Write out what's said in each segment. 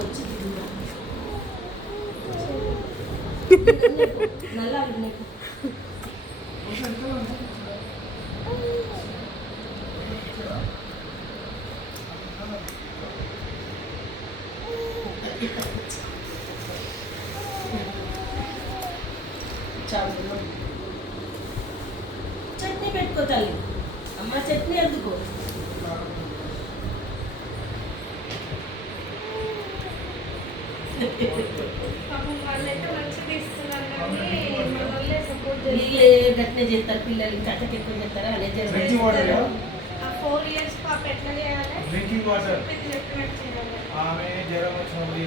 వచ్చి నల్ల చట్నీ పెట్టుకో తల్లి. అమ్మ చట్నీ ఎందుకో గట్నే చేస్తారు పిల్లలు. కట్టకి ఎక్కువ చేస్తారా అనే చేస్తారు. 4 years పాప ఎట్లా చేయాలి? డ్రింకింగ్ వాటర్ ఆమె జ్వరం వచ్చినప్పుడు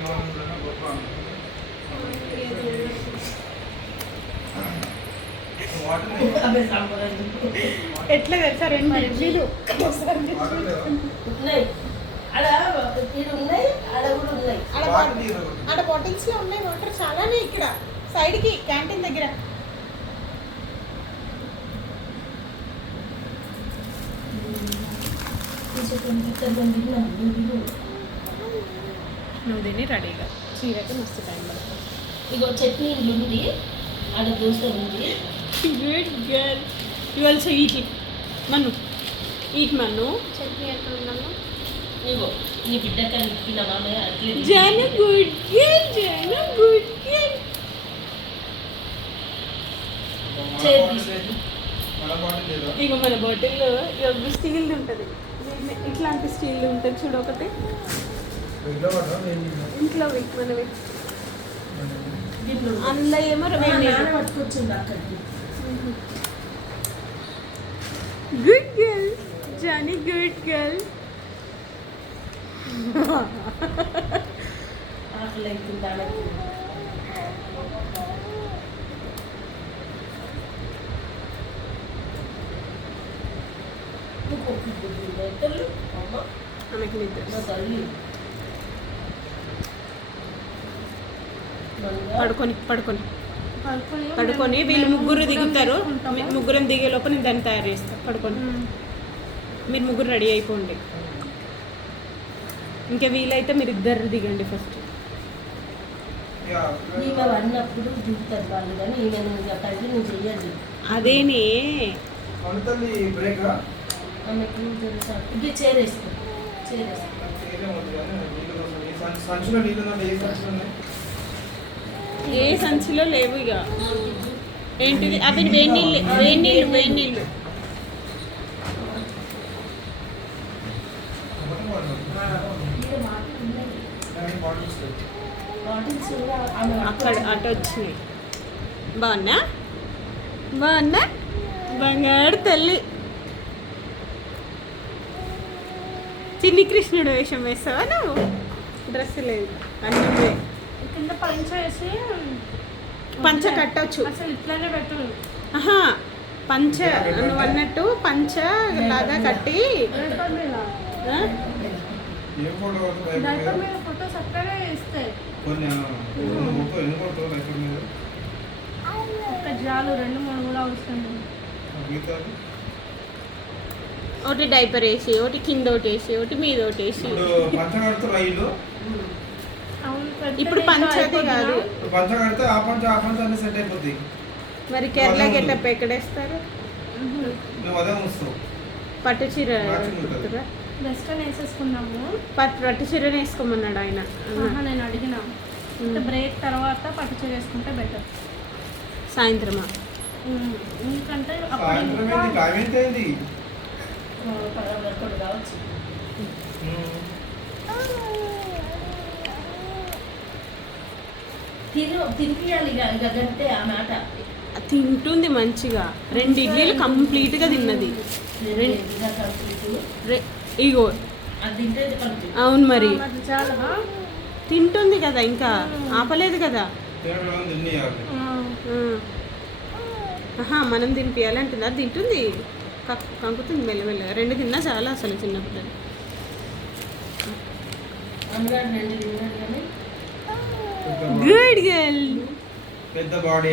ఎట్లా తెలుసా? 2 ఫ్రిడ్జీలు ఉన్నాయి. ఆడ ఇది ఉన్నాయి, ఆడ కూడా ఉన్నాయి. ఆడ బాటిల్స్ లో ఉన్నాయి వాటర్ చాలానే. ఇక్కడ సైడ్ కి క్యాంటీన్ దగ్గర నువ్వు తిని రెడీగా చీరకి మస్తు టైం పడుతుంది. ఇగో చట్నీ ఉంది, ఆడ దోశ ఉంది. Good girl. You also eat it మన్ను. ఈట్ మన్ను. చట్నీ ఎక్కడ ఉన్నాను? ఇగో నీ బిడ్డకని ఇప్పినవా అట్లే. Janu good girl, Janu good girl. ఇగో మన బాటిల్లో స్టీల్ ఉంటుంది. ఇట్లాంటి స్టీల్ ఉంటుంది చూడు ఒకటి. ఇంట్లో మనవి అందులో ఏమో పట్టుకొచ్చింది అక్కడికి. గుడ్ గర్ల్ జానీ, గుడ్ గర్ల్. ఆకలి అవుతుంది ఆడకి. ఆమెకి నిద్ర. పడుకొని పడుకొని పడుకొని వీళ్ళు ముగ్గురు దిగుతారు. ముగ్గురం దిగే లోపల నేను దాన్ని తయారు చేస్తాను. పడుకొని మీరు ముగ్గురు రెడీ అయిపోండి. ఇంకా వీలైతే మీరు ఇద్దరు దిగండి ఫస్ట్. ఈమె అన్నప్పుడు దిగుతారు వాళ్ళు, కానీ ఈమె నువ్వు చెయ్యాలి. అదేనే ఆమెకి ఇది చేరేస్తాం. ఏ సంచిలో లేవు ఇక. ఏంటిది? అవి వేడి నీళ్ళు, వేడి నీళ్ళు, వేడి నీళ్ళు. అక్కడ అటు వచ్చినాయి. బాగున్నా? బాగున్నా? బంగారు తల్లి. చిన్ని కృష్ణుడు వేషం వేస్తావా నువ్వు? డ్రెస్ లేదు అన్నీ కింద పంచ వేసి పంచ కట్టవచ్చు. అసలు ఇట్లానే పెట్టు. ఆహా, పంచ నువ్వు అన్నట్టు పంచ లాగా కట్టి ఫోటోస్ అక్కడే ఇస్తాయి. ఒక్క జాలు 2-3 కూడా అవసరం. ఒకటి డైపర్ వేసి, ఒకటి కింద ఒకటి వేసి, ఒకటి మీద ఒకటి వేసి. ఇప్పుడు పంచది కాదు. మరి కేరళ గెటప్ ఎక్కడేస్తారు? పట్టు చీర వెస్ట్రన్ వేసేసుకున్నాము. పట్టు చీర వేసుకోమన్నాడు ఆయన. నేను అడిగినా బ్రేక్ తర్వాత పట్టు చీర వేసుకుంటే బెటర్. సాయంత్రమా? ఎందుకంటే కావచ్చు. తినిపించాలి ఇక గంటే ఆ మాట. తింటుంది మంచిగా. 2 ఇడ్లీలు కంప్లీట్గా తిన్నది. ఇగో అవును మరి తింటుంది కదా, ఇంకా ఆపలేదు కదా. మనం తినిపించాలి అంటుంది. అది తింటుంది, కంకుతుంది మెల్లమెల్లగా. 2 తిన్నా చాలా అసలు చిన్నప్పుడు. Good girl. పెద్ద బాడీ